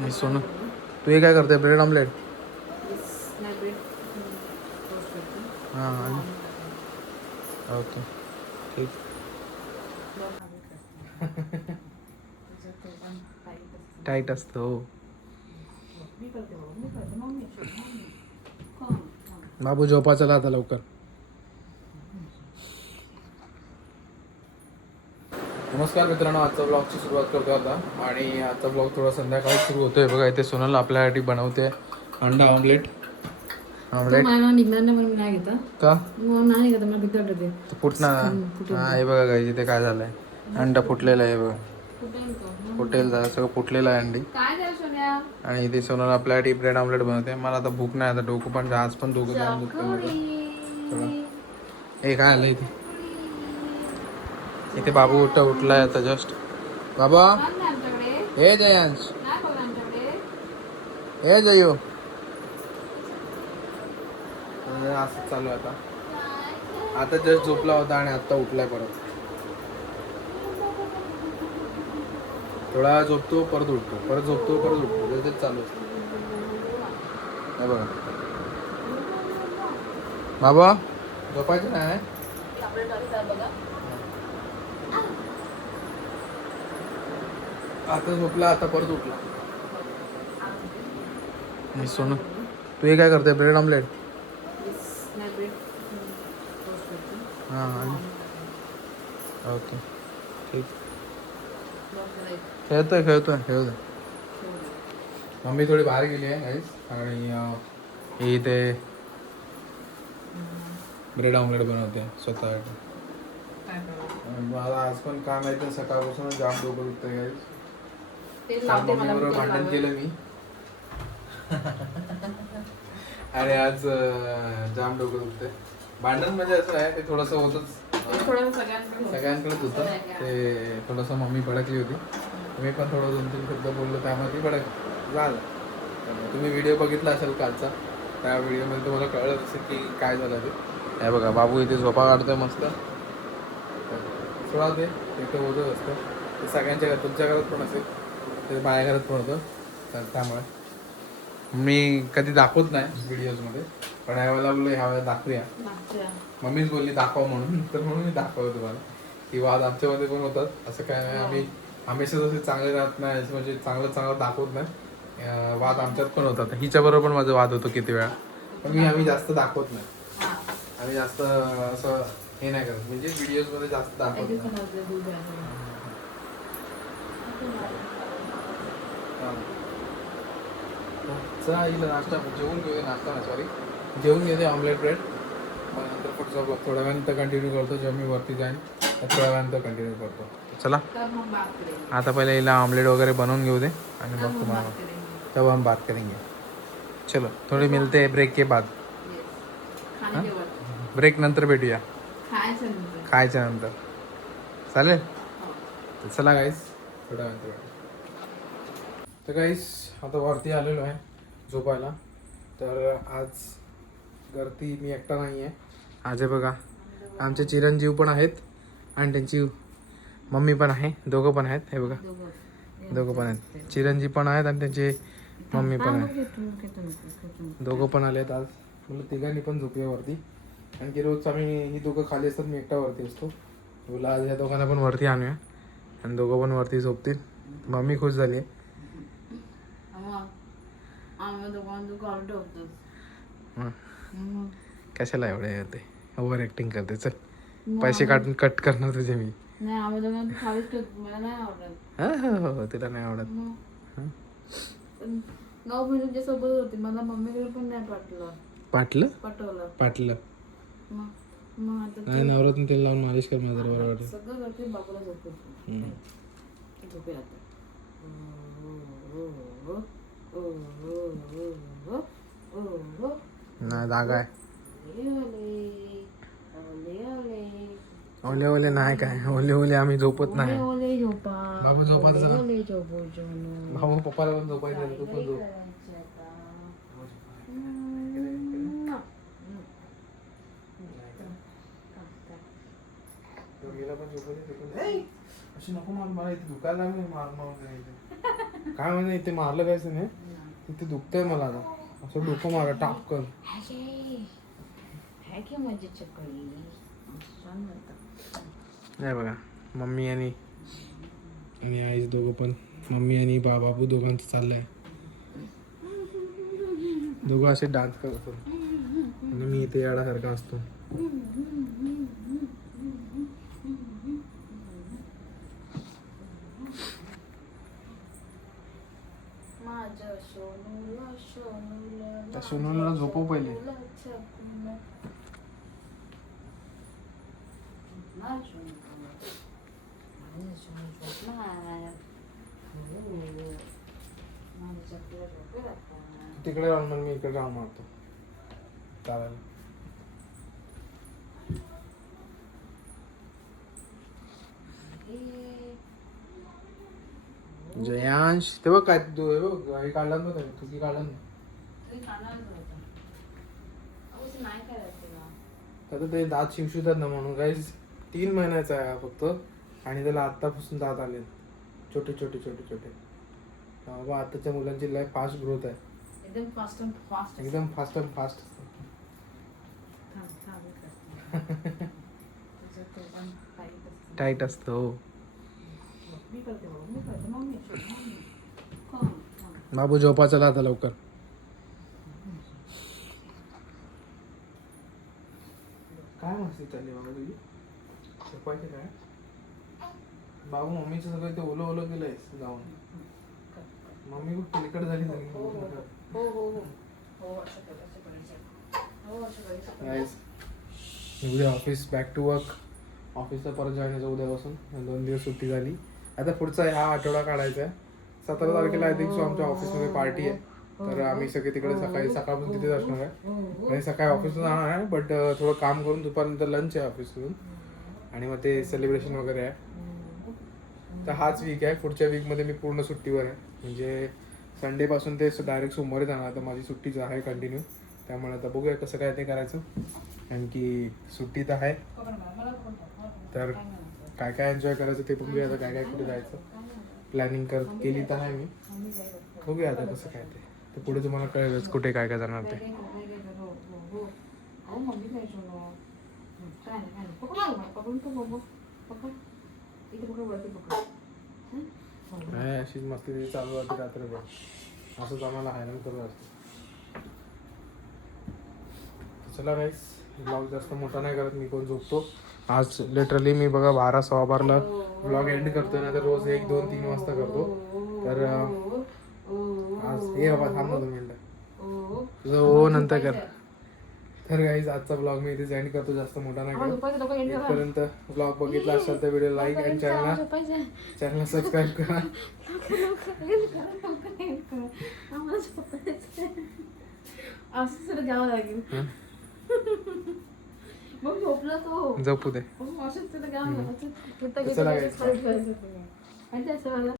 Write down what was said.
मी सोनू। तू हे काय करते ब्रेड ऑमलेट हाँ आणि ओके, ठीक। टाईट असतं हो बाबू झोपा चला आता लवकर। नमस्कार मित्रांनो आजचा ब्लॉगची सुरुवात करतो आता. आणि आजचा ब्लॉग थोडा संध्याकाळी सुरू होतोय. बघा इथे सोनल आपल्यासाठी बनवते अंडा ऑमलेट ऑमलेट का? फुटणार. हा हे बघा गाई इथे काय झालंय? अंडा फुटलेलं आहे बघा. फुटेल झालं सगळं फुटलेलं आहे अंडी. आणि इथे सोनल आपल्यासाठी ब्रेड ऑमलेट बनवते. मला आता भूक नाही आता डोकं पण आज पण डोकं. हे काय आलं इथे? इथे बाबू उठा उठलाय आता जस्ट बाबा. हे जयांश. हे जयो. असं चालू आता. आता जस्ट झोपला होता आणि आता उठलाय परत. थोडा झोपतो परत उठतो. परत झोपतो परत उठतो. तेच चालू असतं. हे बघा. बाबा. झोपायचं नाही आता झोपला आता परत उठला मी सोनू तू हे काय करते ब्रेड ऑमलेट हां ओके. ठीक. खेळतोय खेळतोय खेळतोय. मम्मी थोडी बाहेर गेली आहे गाईस आणि ही इथे ब्रेड ऑमलेट बनवते स्वतःसाठी. मला आज पण काम आहे तर सकाळपासून जाम डोकं दुखतं गाईस ते काल लावते मला मम्मीबरोबर भीती भांडण. केलं मी. आणि आज अं, जाम डोकं दुखतंय. भांडण म्हणजे असं आहे ते थोडंसं होतच. थोडं सगळ्यांकडे होतं. सगळ्यांकडेच होतं. ते थोडंसं मम्मी भडकली होती. मी पण थोडं दोन तीन शब्द बोललो त्यामुळे ती भडक झालं. त्यामुळे तुम्ही व्हिडिओ बघितला असेल कालचा त्या व्हिडिओमध्ये तुम्हाला कळलं असेल की काय झालं ते. हे बघा बाबू इथे झोपा काढतोय मस्त. सोळा ते ते होतच असतं. ते सगळ्यांच्या घरात तुमच्या घरात पण असेल. ते माझ्या घरात पण होतं तर त्यामुळे. मी कधी दाखवत नाही व्हिडिओजमध्ये पण यावेळेला बोललो ह्या वेळेला दाखवूया. मम्मीच बोलली दाखव म्हणून. तर म्हणून मी दाखवलं तुम्हाला. की वाद आमच्यामध्ये पण होतात. असं काय नाही आम्ही हमेशा जसे चांगले राहत नाही असं म्हणजे चांगलं चांगलं दाखवत नाही. वाद आमच्यात पण होतात. हिच्या बरोबर पण माझा वाद होतो किती वेळा. पण मी आम्ही जास्त दाखवत नाही. हा. आम्ही जास्त असं हे नाही करत. म्हणजे व्हिडिओजमध्ये जास्त दाखवत नाही. हिला नाश्ता जेवून घेऊ दे नाश्ता ना सॉरी जेवून घेऊ दे ऑमलेट ब्रेड मग नंतर पुढचा ब्लॉग थोड्या वेळानंतर कंटिन्यू करतो जेव्हा मी वरती जाईन थोड्या वेळानंतर कंटिन्यू करतो. चला. आता पहिले हिला ऑमलेट वगैरे बनवून घेऊ दे आणि मग तुम्हाला तब हम बात करेंगे. चलो थोड़ी मिलते हैं ब्रेक के बाद. ब्रेक नंतर भेटूया. खायच्या नंतर. चालेल? हो. चला गाईस थोड्या वेळानंतर. तर गाईस आता वरती आलेलो आहे झोपायला. तर आज वरती मी एकटा नाही आहे. आज हे बघा आमचे चिरंजीव पण आहेत आणि त्यांची मम्मी पण आहे. दोघं पण आहेत हे बघा. दोघं. पण आहेत. चिरंजीव पण आहेत आणि त्यांचे मम्मी पण आहे नको. दोघं पण आलेत आज. म्हणलं तिघांनी पण झोपूया वरती. कारण की रोज आम्ही ही दोघं खाली असतात मी एकटा वरती असतो. बोला आज या दोघांना पण वरती आणूया. आणि दोघं पण वरती झोपतील. मम्मी खुश झाली आहे. मग. कशाला एवढे होते ओव्हर ऍक्टिंग करते चल. पैसे काढून कट करणार तुझे मी. नाही आम्ही दोघांना मला नाही आवडत. हा हो हो तुला नाही आवडत. गाव होती. मला मम्मीकडे पण नाही पाठवलं. पाटलं पाठवलं पाटलं नाही तेल लावून मालिश कर मला जरा बरं वाटेल. सगळं करते बाबूला झोपतो. झोपे आता. नाही जागा आहे. ओले ओले नाही काय? ओले ओले आम्ही झोपत नाही. ओले झोपा. बाबू झोपायचं ना ओले झोपो जानू. भाऊ पप्पाला पण झोपायचं तू पण झोप. अशी नको मार मला इथे मारून काय म्हणजे इथे मारलं कायच नाही इथे दुखतंय मला आता. असं डोकं मारा टापकन है की माझी चकली छान म्हणतात. नाही बघा मम्मी आणि आणि आईच दोघं पण. मम्मी आणि बा बाबू दोघांचं चाललंय. दोघं असे डान्स करत आणि मी इथे याडासारखा असतो माझ्या सोनूला सोनूला त्या सोनूला झोपव पहिले. सोनूला छकुला. माझ्या सोनूला. माझ्या सोनू झोपणार. हो. माझ्या सोनूला झोपव पहिले. तिकडे राहून मग मी इकडे राहून मारतो. चालेल. जयांश ते बघ काय तू हे बघ हे काढला नव्हता तू की काढला नाही तरी कानाला धरतं. अहो, असं नाही करायचं ना. आता ते दात शिवशिवतात ना म्हणून. काही तीन महिन्याचा आहे हा फक्त. आणि त्याला आत्तापासून दात आले छोटे छोटे छोटे छोटे. बाबा आताच्या मुलांची लाईफ फास्ट ग्रोथ आहे. एकदम फास्ट अँड फास्ट एकदम फास्ट अँड फास्ट. टाईट असतं. हो. बाबू झोपा चला आता लवकर काय मस्ती चालली बाबा तुझी. झोपायचे काय? बाबू मम्मीचं सगळं ते ओलं ओलं केलंय जाऊन. मम्मी खूप तिलकट झाली झाली हो हो हो हो हो हो. असं कर असं कर असं कर. हो असं कर असं कर. Guys, उद्या ऑफिस बॅक टू वर्क ऑफिसला परत जॉईन व्हायचं उद्यापासून. दोन दिवस सुट्टी झाली. आता पुढचा हा आठवडा काढायचा आहे. सतरा तारखेला आय थिंक सो आमच्या ऑफिसमध्ये पार्टी आहे. तर आम्ही सगळे तिकडे सकाळी सकाळपासून तिथेच असणार आहे. म्हणजे सकाळी ऑफिसला जाणार आहे बट थोडं काम करून दुपारनंतर लंच आहे ऑफिसमधून आणि मग ते सेलिब्रेशन वगैरे आहे. तर हाच वीक आहे. पुढच्या वीकमध्ये मी पूर्ण सुट्टीवर आहे. म्हणजे संडेपासून ते डायरेक्ट सोमवारी जाणार. आता माझी सुट्टीच आहे कंटिन्यू त्यामुळे आता बघूया कसं काय ते करायचं. कारण की सुट्टी तर आहे. तर काय? काय एन्जॉय करायचं ते बघूया. आता काय काय कुठे जायचं? प्लॅनिंग कर केली तर आहे मी? बघूया आता कसं काय ते. ते पुढे तुम्हाला कळेलच कुठे काय काय जाणार ते हो, हो, हो. हं, नाही. हं? हो. अशीच मस्ती चालू राहते रात्रभर असंच आम्हाला हैराण करू असते चला गाईस ब्लॉग जास्त मोठा नाही करत मी कोण झोपतो आज लिटरली मी बघा बारा सव्वा बारला ब्लॉग एंड करतोय ना तर रोज एक दोन तीन वाजता करतो तर आज हे. बाबा थांब ना दोन मिनिटं. हो. तुझं हो नंतर कर. तर गाईज आजचा ब्लॉग मी इथे एंड करतो जास्त मोठा नाही करत. इथपर्यंत ब्लॉग बघितला असेल तर व्हिडिओ लाईक आणि चॅनलला झोपायचं. चॅनलला सबस्क्राईब करा. हं? झोपू दे. चला